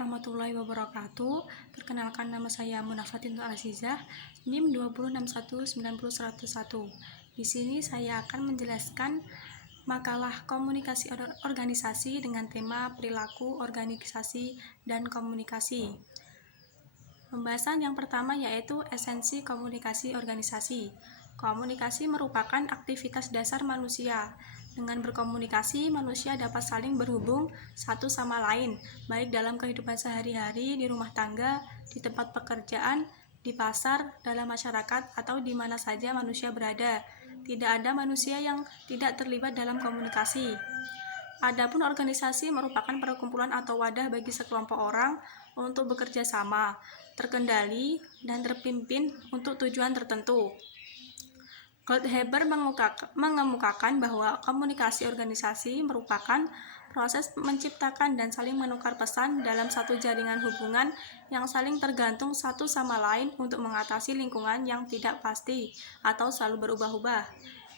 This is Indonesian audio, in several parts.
warahmatullahi wabarakatuh. Perkenalkan, nama saya Munafatin Al-Azizah, NIM 206190101. Di sini saya akan menjelaskan makalah komunikasi organisasi dengan tema perilaku organisasi dan komunikasi. Pembahasan yang pertama yaitu esensi komunikasi organisasi. Komunikasi merupakan aktivitas dasar manusia. Dengan berkomunikasi, manusia dapat saling berhubung satu sama lain, baik dalam kehidupan sehari-hari, di rumah tangga, di tempat pekerjaan, di pasar, dalam masyarakat, atau di mana saja manusia berada. Tidak ada manusia yang tidak terlibat dalam komunikasi. Adapun organisasi merupakan perkumpulan atau wadah bagi sekelompok orang untuk bekerja sama, terkendali, dan terpimpin untuk tujuan tertentu. Goldhaber mengemukakan bahwa komunikasi organisasi merupakan proses menciptakan dan saling menukar pesan dalam satu jaringan hubungan yang saling tergantung satu sama lain untuk mengatasi lingkungan yang tidak pasti atau selalu berubah-ubah.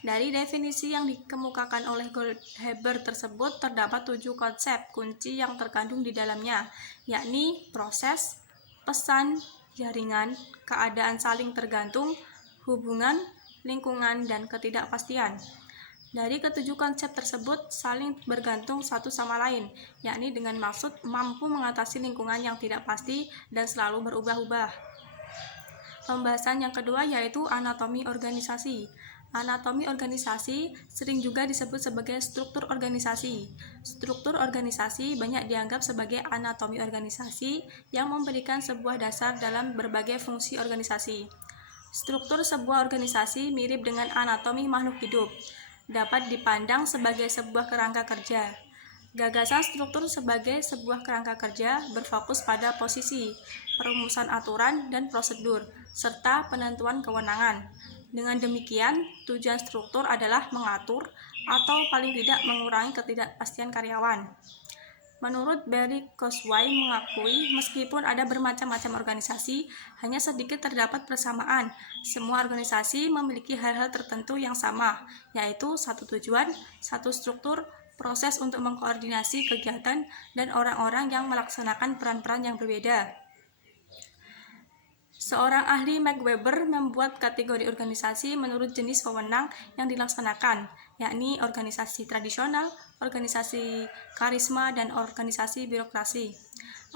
Dari definisi yang dikemukakan oleh Goldhaber tersebut, terdapat 7 konsep kunci yang terkandung di dalamnya, yakni proses, pesan, jaringan, keadaan saling tergantung, hubungan, lingkungan, dan ketidakpastian. Dari ketujuh konsep tersebut saling bergantung satu sama lain, yakni dengan maksud mampu mengatasi lingkungan yang tidak pasti dan selalu berubah-ubah. Pembahasan yang kedua yaitu anatomi organisasi. Anatomi organisasi sering juga disebut sebagai struktur organisasi. Struktur organisasi banyak dianggap sebagai anatomi organisasi yang memberikan sebuah dasar dalam berbagai fungsi organisasi. Struktur sebuah organisasi mirip dengan anatomi makhluk hidup, dapat dipandang sebagai sebuah kerangka kerja. Gagasan struktur sebagai sebuah kerangka kerja berfokus pada posisi, perumusan aturan dan prosedur, serta penentuan kewenangan. Dengan demikian, tujuan struktur adalah mengatur atau paling tidak mengurangi ketidakpastian karyawan. Menurut Barry Kurzweil mengakui, meskipun ada bermacam-macam organisasi, hanya sedikit terdapat persamaan. Semua organisasi memiliki hal-hal tertentu yang sama, yaitu satu tujuan, satu struktur, proses untuk mengkoordinasi kegiatan, dan orang-orang yang melaksanakan peran-peran yang berbeda. Seorang ahli McWeber membuat kategori organisasi menurut jenis wewenang yang dilaksanakan, yakni organisasi tradisional, organisasi karisma, dan organisasi birokrasi.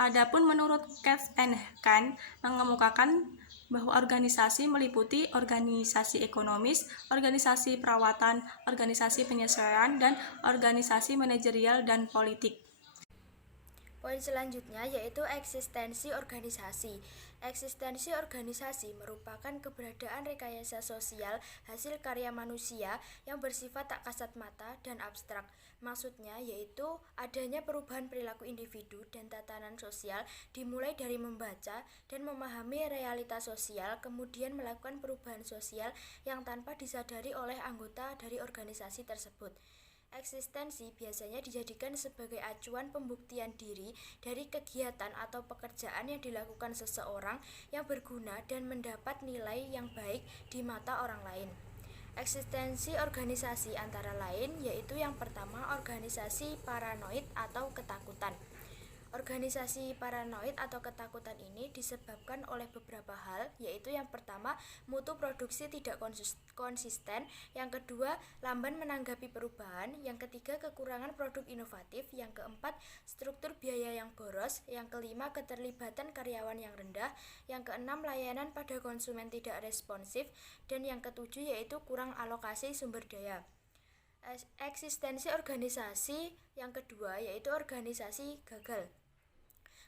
Adapun menurut Katz and Kahn mengemukakan bahwa organisasi meliputi organisasi ekonomis, organisasi perawatan, organisasi penyesuaian, dan organisasi manajerial dan politik. Poin selanjutnya yaitu eksistensi organisasi. Eksistensi organisasi merupakan keberadaan rekayasa sosial hasil karya manusia yang bersifat tak kasat mata dan abstrak. Maksudnya yaitu adanya perubahan perilaku individu dan tatanan sosial dimulai dari membaca dan memahami realitas sosial, kemudian melakukan perubahan sosial yang tanpa disadari oleh anggota dari organisasi tersebut. Eksistensi biasanya dijadikan sebagai acuan pembuktian diri dari kegiatan atau pekerjaan yang dilakukan seseorang yang berguna dan mendapat nilai yang baik di mata orang lain. Eksistensi organisasi antara lain yaitu yang pertama organisasi paranoid atau ketakutan. Organisasi paranoid atau ketakutan ini disebabkan oleh beberapa hal, yaitu yang pertama, mutu produksi tidak konsisten, yang kedua, lamban menanggapi perubahan, yang ketiga, kekurangan produk inovatif, yang keempat, struktur biaya yang boros, yang kelima, keterlibatan karyawan yang rendah, yang keenam, layanan pada konsumen tidak responsif, dan yang ketujuh yaitu kurang alokasi sumber daya. Eksistensi organisasi yang kedua yaitu organisasi gagal.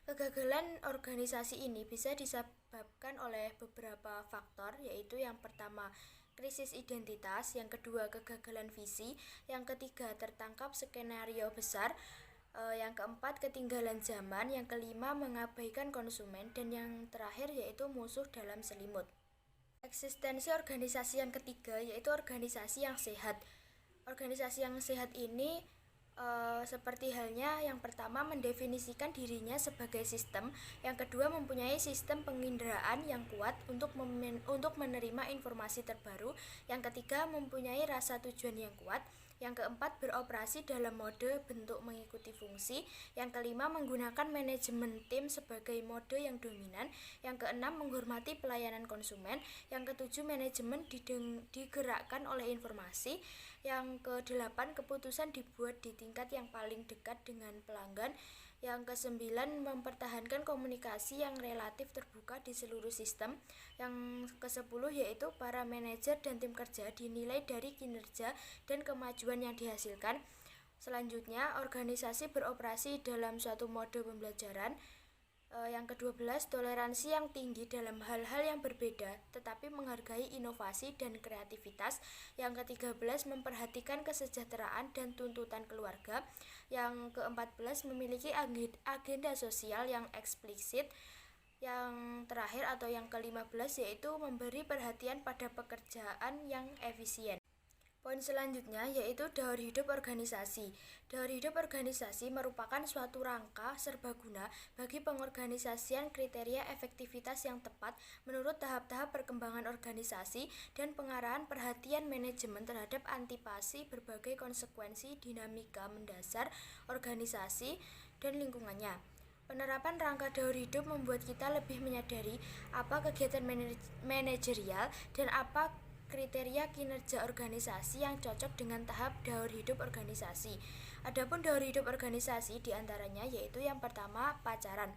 Kegagalan organisasi ini bisa disebabkan oleh beberapa faktor, yaitu yang pertama krisis identitas, yang kedua kegagalan visi, yang ketiga tertangkap skenario besar, yang keempat ketinggalan zaman, yang kelima mengabaikan konsumen, dan yang terakhir yaitu musuh dalam selimut. Eksistensi organisasi yang ketiga yaitu organisasi yang sehat. Organisasi yang sehat ini seperti halnya yang pertama mendefinisikan dirinya sebagai sistem, yang kedua mempunyai sistem penginderaan yang kuat untuk menerima informasi terbaru, yang ketiga mempunyai rasa tujuan yang kuat, Yang keempat, beroperasi dalam mode bentuk mengikuti fungsi. Yang kelima, menggunakan manajemen tim sebagai mode yang dominan. Yang keenam, menghormati pelayanan konsumen. Yang ketujuh, manajemen digerakkan oleh informasi. Yang kedelapan, keputusan dibuat di tingkat yang paling dekat dengan pelanggan. Yang kesembilan, mempertahankan komunikasi yang relatif terbuka di seluruh sistem. Yang kesepuluh yaitu para manajer dan tim kerja dinilai dari kinerja dan kemajuan yang dihasilkan. Selanjutnya, organisasi beroperasi dalam suatu mode pembelajaran. Yang ke-12, toleransi yang tinggi dalam hal-hal yang berbeda tetapi menghargai inovasi dan kreativitas. Yang ke-13, memperhatikan kesejahteraan dan tuntutan keluarga. Yang ke-14, memiliki agenda sosial yang eksplisit. Yang terakhir atau yang ke-15 yaitu memberi perhatian pada pekerjaan yang efisien. Poin selanjutnya yaitu daur hidup organisasi. Daur hidup organisasi merupakan suatu rangka serbaguna bagi pengorganisasian kriteria efektivitas yang tepat menurut tahap-tahap perkembangan organisasi dan pengarahan perhatian manajemen terhadap antipasi berbagai konsekuensi dinamika mendasar organisasi dan lingkungannya. Penerapan rangka daur hidup membuat kita lebih menyadari apa kegiatan manajerial dan apa kriteria kinerja organisasi yang cocok dengan tahap daur hidup organisasi. Adapun daur hidup organisasi diantaranya yaitu yang pertama, pacaran.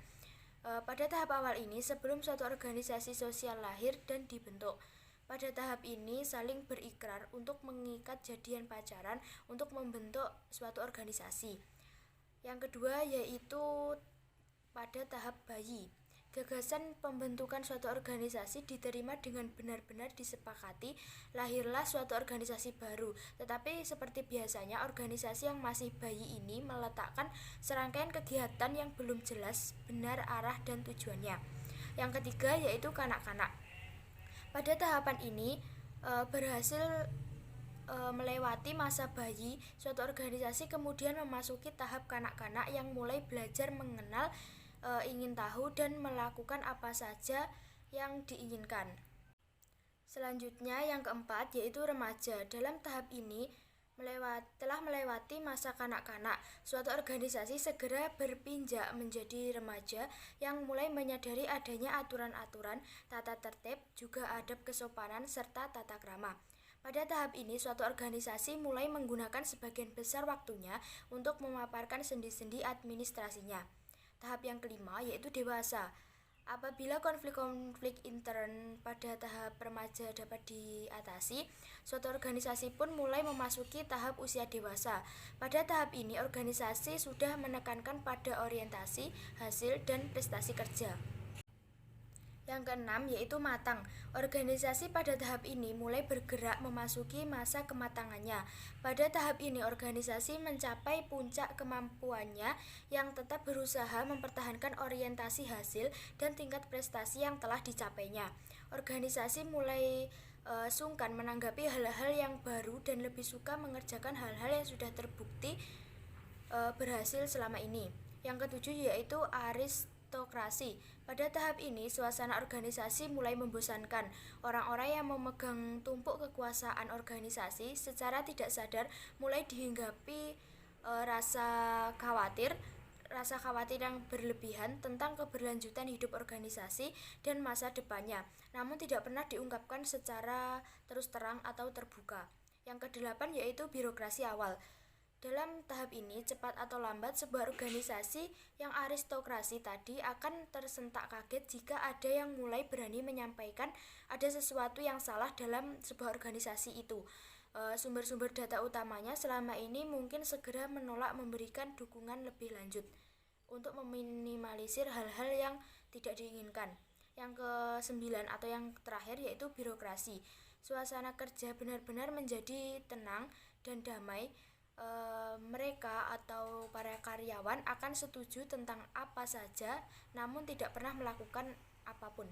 Pada tahap awal ini, sebelum suatu organisasi sosial lahir dan dibentuk, pada tahap ini saling berikrar untuk mengikat jadian pacaran untuk membentuk suatu organisasi. Yang kedua yaitu pada tahap bayi. Gagasan pembentukan suatu organisasi diterima dengan benar-benar disepakati, lahirlah suatu organisasi baru. Tetapi seperti biasanya, organisasi yang masih bayi ini meletakkan serangkaian kegiatan yang belum jelas benar arah dan tujuannya. Yang ketiga yaitu kanak-kanak. Pada tahapan ini berhasil melewati masa bayi, suatu organisasi kemudian memasuki tahap kanak-kanak yang mulai belajar mengenal, ingin tahu dan melakukan apa saja yang diinginkan. Selanjutnya yang keempat yaitu remaja. Dalam tahap ini telah melewati masa kanak-kanak, suatu organisasi segera berpindah menjadi remaja yang mulai menyadari adanya aturan-aturan, tata tertib, juga adab kesopanan serta tata krama. Pada tahap ini, suatu organisasi mulai menggunakan sebagian besar waktunya untuk memaparkan sendi-sendi administrasinya. Tahap yang kelima yaitu dewasa. Apabila konflik-konflik intern pada tahap remaja dapat diatasi, suatu organisasi pun mulai memasuki tahap usia dewasa. Pada tahap ini, organisasi sudah menekankan pada orientasi, hasil, dan prestasi kerja. Yang keenam yaitu matang. Organisasi pada tahap ini mulai bergerak memasuki masa kematangannya. Pada tahap ini organisasi mencapai puncak kemampuannya yang tetap berusaha mempertahankan orientasi hasil dan tingkat prestasi yang telah dicapainya. Organisasi mulai sungkan menanggapi hal-hal yang baru dan lebih suka mengerjakan hal-hal yang sudah terbukti berhasil selama ini. Yang ketujuh yaitu aristokrasi. Pada tahap ini, suasana organisasi mulai membosankan. Orang-orang yang memegang tumpuk kekuasaan organisasi secara tidak sadar mulai dihinggapi rasa khawatir yang berlebihan tentang keberlanjutan hidup organisasi dan masa depannya, namun tidak pernah diungkapkan secara terus terang atau terbuka. Yang kedelapan yaitu birokrasi awal. Dalam tahap ini, cepat atau lambat, sebuah organisasi yang aristokrasi tadi akan tersentak kaget jika ada yang mulai berani menyampaikan ada sesuatu yang salah dalam sebuah organisasi itu. Sumber-sumber data utamanya selama ini mungkin segera menolak memberikan dukungan lebih lanjut untuk meminimalisir hal-hal yang tidak diinginkan. Yang ke-9 atau yang terakhir yaitu birokrasi. Suasana kerja benar-benar menjadi tenang dan damai. Mereka atau para karyawan akan setuju tentang apa saja namun tidak pernah melakukan apapun.